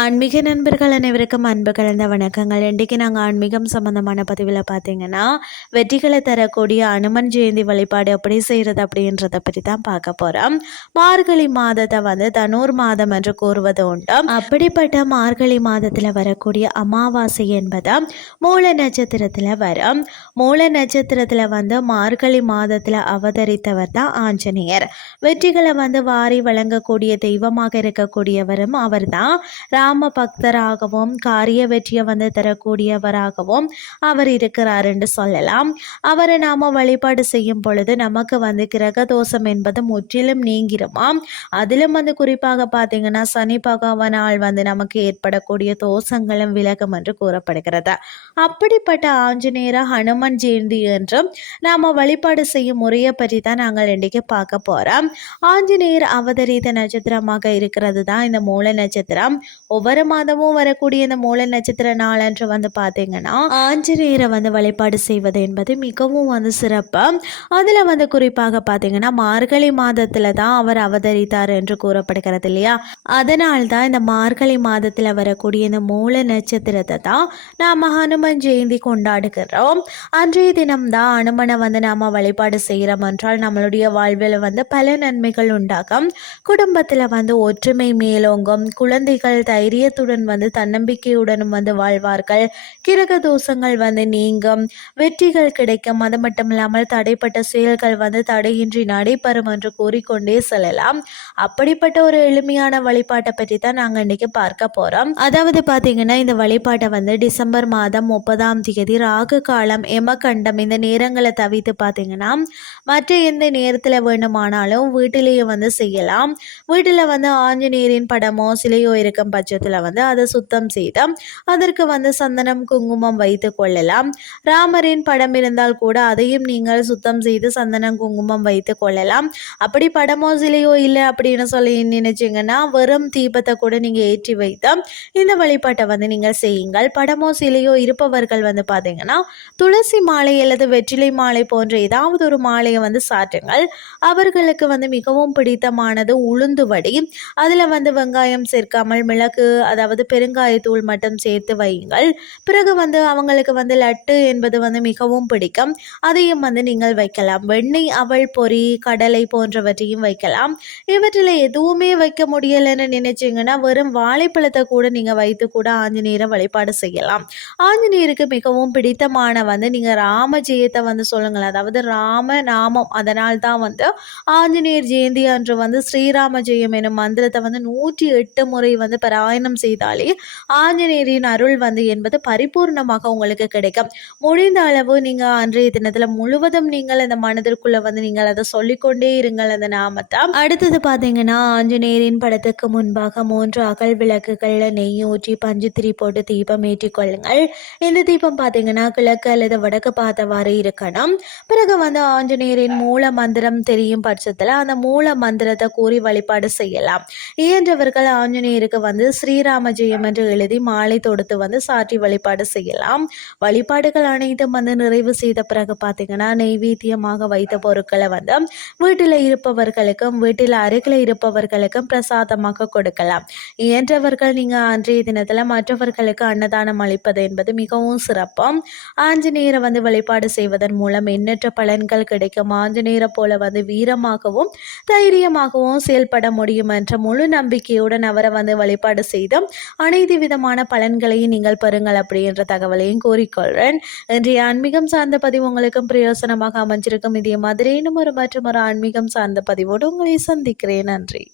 ஆன்மீக நண்பர்கள் அனைவருக்கும் அன்பு கலந்த வணக்கங்கள். இன்றைக்கு நாங்கள் ஆன்மீகம் சம்மந்தமான பதிவில் பார்த்தீங்கன்னா வெற்றிகளை தரக்கூடிய அனுமன் ஜெயந்தி வழிபாடு எப்படி செய்கிறது அப்படின்றத பற்றி தான் பார்க்க போகிறோம் மார்கழி மாதத்தை வந்து தனூர் மாதம் என்று கூறுவது உண்டு. அப்படிப்பட்ட மார்கழி மாதத்தில் வரக்கூடிய அமாவாசை என்பது மூல நட்சத்திரத்தில் வரும். மூல நட்சத்திரத்தில் வந்து மார்கழி மாதத்தில் அவதரித்தவர் தான் ஆஞ்சநேயர். வெற்றிகளை வந்து வாரி வழங்கக்கூடிய தெய்வமாக இருக்கக்கூடியவரும் அவர் தான் ராம பக்தராகவும் காரிய வெற்றியை வந்து தரக்கூடியவராகவும் அவர் இருக்கிறார் என்று சொல்லலாம். அவரை நாம் வழிபாடு செய்யும் பொழுது நமக்கு வந்து கிரக தோஷம் என்பது முற்றிலும் நீங்கிருமாம் அதிலும் வந்து குறிப்பாக பார்த்தீங்கன்னா சனி பகவானால் வந்து நமக்கு ஏற்படக்கூடிய தோஷங்களும் விலகும் என்று கூறப்படுகிறது. அப்படிப்பட்ட ஆஞ்சநேயர ஹனுமன் ஜெயந்தி என்றும் நாம் வழிபாடு செய்யும் முறையை பற்றி தான் நாங்கள் இன்றைக்கு பார்க்க போகிறோம் ஆஞ்சநேயர் அவதரித்த நட்சத்திரமாக இருக்கிறது தான் இந்த மூல நட்சத்திரம். ஒவ்வொரு மாதமும் வரக்கூடிய இந்த மூல நட்சத்திர நாளன்று வந்து பார்த்தீங்கன்னா ஆஞ்சநேயரை வந்து வழிபாடு செய்வது என்பது மிகவும் வந்து சிறப்பு. அதில் வந்து குறிப்பாக பார்த்தீங்கன்னா மார்கழி மாதத்தில் தான் அவர் அவதரித்தார் என்று கூறப்படுகிறது இல்லையா? அதனால் தான் இந்த மார்கழி மாதத்தில் வரக்கூடிய இந்த மூல நட்சத்திரத்தை தான் நாம் ஹனுமன் ஜெயந்தி கொண்டாடுகிறோம். அன்றைய தினம் தான் அனுமனை வந்து நாம் வழிபாடு செய்கிறோம் என்றால் நம்மளுடைய வாழ்வில் வந்து பல நன்மைகள் உண்டாகும். குடும்பத்தில் வந்து ஒற்றுமை மேலோங்கும். குழந்தைகள் தைரியத்துடன் வந்து தன்னம்பிக்கையுடனும் வந்து வாழ்வார்கள். கிரக தோஷங்கள் வந்து நீங்கும். வெற்றிகள் கிடைக்கும். அது மட்டும் இல்லாமல் தடைப்பட்ட செயல்கள் வந்து தடையின்றி நடைபெறும் என்று கூறிக்கொண்டே செல்லலாம். அப்படிப்பட்ட ஒரு எளிமையான வழிபாட்டை பற்றி தான் நாங்கள் இன்னைக்கு பார்க்க போகிறோம் அதாவது பார்த்தீங்கன்னா இந்த வழிபாட்டை வந்து டிசம்பர் மாதம் முப்பதாம் தேதி ராகு காலம் எமகண்டம் இந்த நேரங்களை தவித்து பார்த்தீங்கன்னா மற்ற எந்த நேரத்தில் வேண்டுமானாலும் வீட்டிலேயே வந்து செய்யலாம். வீட்டில் வந்து ஆஞ்சநேயரின் படமோ சிலையோ இருக்கும் பட்சத்தில் வந்து அதை சுத்தம் செய்து அதற்கு வந்து சந்தனம் குங்குமம் வைத்து கொள்ளலாம். ராமரின் படம் இருந்தால் கூட அதையும் நீங்கள் சுத்தம் செய்து சந்தனம் குங்குமம் வைத்து கொள்ளலாம். அப்படி படமோ சிலையோ இல்லை அப்படின்னு சொல்லி நினைச்சிங்கன்னா வெறும் தீபத்தை கூட நீங்கள் ஏற்றி வைத்து இந்த வழிபாட்டை வந்து நீங்கள் செய்யுங்கள். படமோ சிலையோ இருப்பவர்கள் வந்து பார்த்தீங்கன்னா துளசி மாலை அல்லது வெற்றிலை மாலை போன்ற ஏதாவது ஒரு மாலையை வந்து சாற்றுங்கள். அவர்களுக்கு வந்து மிகவும் பிடித்தமானது உளுந்து வடி அதில் வந்து வெங்காயம் சேர்க்காமல் மிளகு அதாவது பெருங்காயத்தூள் மட்டும் சேர்த்து வையுங்கள். பிறகு வந்து அவங்களுக்கு வந்து லட்டு என்பது வந்து மிகவும் பிடிக்கும். அதையும் வந்து நீங்கள் வைக்கலாம். வெண்ணெய் அவள் பொறி கடலை போன்றவற்றையும் வைக்கலாம். இவற்றில் எதுவுமே வைக்க முடியலைன்னு நினைச்சிங்கன்னா வெறும் வாழைப்பழத்தை கூட நீங்கள் வைத்து கூட ஆஞ்சநேயரை வழிபாடு செய்யலாம். ஆஞ்சநேயருக்கு மிகவும் பிடித்தமான வந்து நீங்கள் ராம ஜெயத்தை வந்து சொல்லுங்கள் அதாவது ராம நாமம். அதனால் தான் வந்து ஆஞ்சநேயர் ஜெயந்தி அன்று வந்து ஸ்ரீராம ஜெயம் எனும் மந்திரத்தை வந்து நூற்றி எட்டு முறை வந்து பாராயணம் செய்தாலே ஆஞ்சநேயரின் அருள் வந்து என்பது பரிபூர்ணமாக உங்களுக்கு கிடைக்கும். முடிந்த அளவு நீங்கள் அன்றைய தினத்தில் முழுவதும் நீங்கள் அந்த மனதிற்குள்ளே வந்து நீங்கள் அதை சொல்லிக்கொண்டே இருங்கள் அந்த நாமத்தை. அடுத்தது பார்த்தீங்கன்னா ஆஞ்சநேயரின் படத்துக்கு முன்பாக மூன்று அகல் விளக்குகளில் நெய் ஊற்றி பஞ்சு போட்டு தீபம் ஏற்றிக்கொள்ளுங்கள் இந்த தீபம் பார்த்தீங்கன்னா கிழக்கு அல்லது வடக்கு பார்த்தவாறு இருக்கணும். பிறகு வந்து ஆஞ்சநேயரின் மூல மந்திரம் தெரியும் பட்சத்தில் அந்த மூல மந்திரத்தை கூறி வழிபாடு செய்யலாம். இயன்றவர்கள் ஆஞ்சநேயருக்கு வந்து ஸ்ரீராம ஜெயம் என்று எழுதி மாலை தொடுத்து வந்து சாற்றி வழிபாடு செய்யலாம். வழிபாடுகள் அனைத்தும் வந்து நிறைவு செய்த பிறகு பார்த்தீங்கன்னா நெய்வேத்தியமாக வைத்த பொருட்களை வந்து வீட்டில் இருப்பவர்களுக்கும் வீட்டில் அருகில் இருப்பவர்களுக்கும் பிரசாதமாக கொடுக்கலாம். இயன்றவர்கள் நீங்கள் அன்றைய தினத்தில் மற்றவர்களுக்கு அன்னதானம் அளிப்பது என்பது மிகவும் சிறப்பம் ஆஞ்சநேயரை வந்து வழிபாடு செய்வதன் மூலம் எண்ணற்ற பலன்கள் கிடைக்கும். ஆஞ்சநேயரை போல வந்து வீரமாகவும் தைரியமாகவும் செயல்பட முடியும் என்ற முழு நம்பிக்கையுடன் அவரை வந்து வழிபாடு வழிபாடு செய்து அனைத்து விதமான பலன்களையும் நீங்கள் பெறுங்கள் அப்படின்ற தகவலையும் கூறிக்கொள்கிறேன் இன்றைய ஆன்மீகம் சார்ந்த பதிவு உங்களுக்கும் பிரயோசனமாக அமைஞ்சிருக்கும். இதே மாதிரி இன்னும் ஒரு மற்றும் ஒரு ஆன்மீகம் சார்ந்த பதிவோடு உங்களை சந்திக்கிறேன். நன்றி.